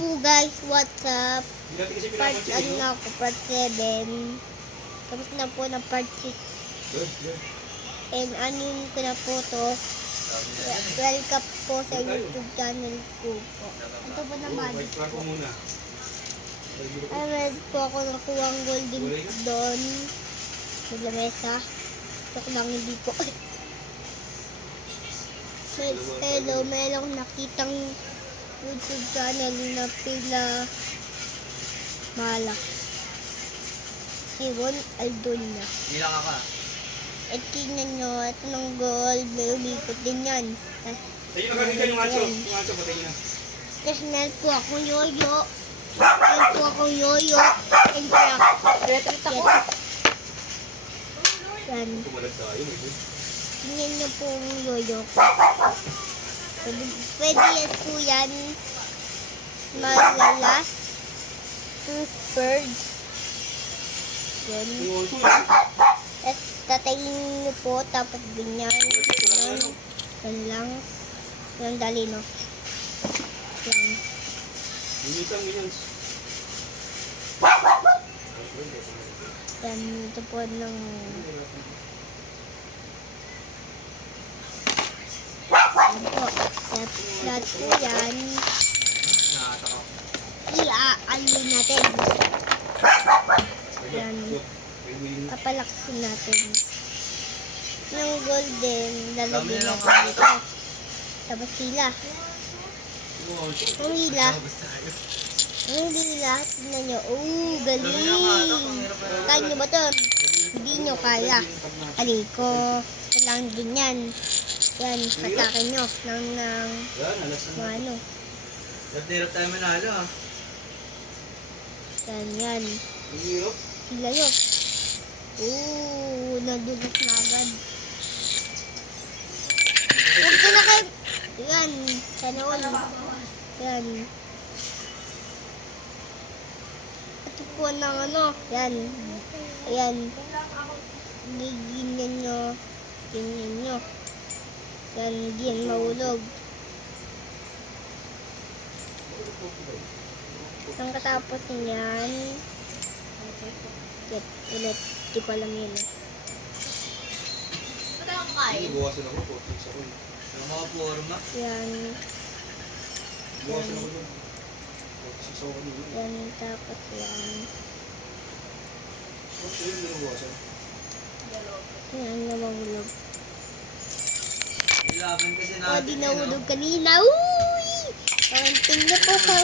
po guys, what's up? Dati kasi Part, pinapansin ano mo. na ako, part 7. Tapos na po na part 6. Good, good. And anim ko na po to. Welcome po sa YouTube channel ko po. Ito po naman. White flag ko muna. Ay, meron po ako nakuha ang golden doon. Sa lamesa. Ito lang hindi po. Hello, meron nakitang YouTube channel na pila malak. Si Ron Aldona. Nilang ka. At tingnan nyo, ito ng gold, may umikot din yan. Tayo na kasi yung anso. Yung anso, patay na. Tapos meron po akong yoyo. Meron po akong yoyo. And crack. Yan. Tumalag tayo. May good. Tingnan nyo po ang yoyo ko. Pwede yan po yan. Malalas. Two-thirds. Yan. Yung anso na. Tapos tatayin nyo po. Tapos ganyan. Yan. Yan lang. Yan dali no. Yan. Yung isang millions. Yan. Ito po ng... Yan po. Lahat po yan. I-aalin natin. Yan. Papalaksin natin. Yung golden, lalagyan natin dito. Tapos hila. Ang hila. Ang hila, tignan nyo. Oh, galing. Kaya nyo ba ito? Hindi nyo kaya. Alin ko. Kailangan din yan. Yan, patakin nyo. Ng Yan, alas na. ano. Hirap tayo manalo ah. Yan. Ang hirap. Hila nyo. Oh, nadulas na agad. Huwag ko na kayo. Yan, sana all. Yan. Ito po ng ano. Yan. Ayan. Giginyan nyo. Ginyan nyo. Yan, hindi yan mahulog. Ang katapos niyan. Ulit. Di ko alam yun. Buwasan ako. Portix ako. Yung mga forma. Yan. Buwasan ako doon. Portix ako kanina. Yan. Tapos yan. Portix yung nabuwasan. Yan na mahulog. Nilaban kasi O, natin. di nahulog kanina. Uy! Karanting na po sa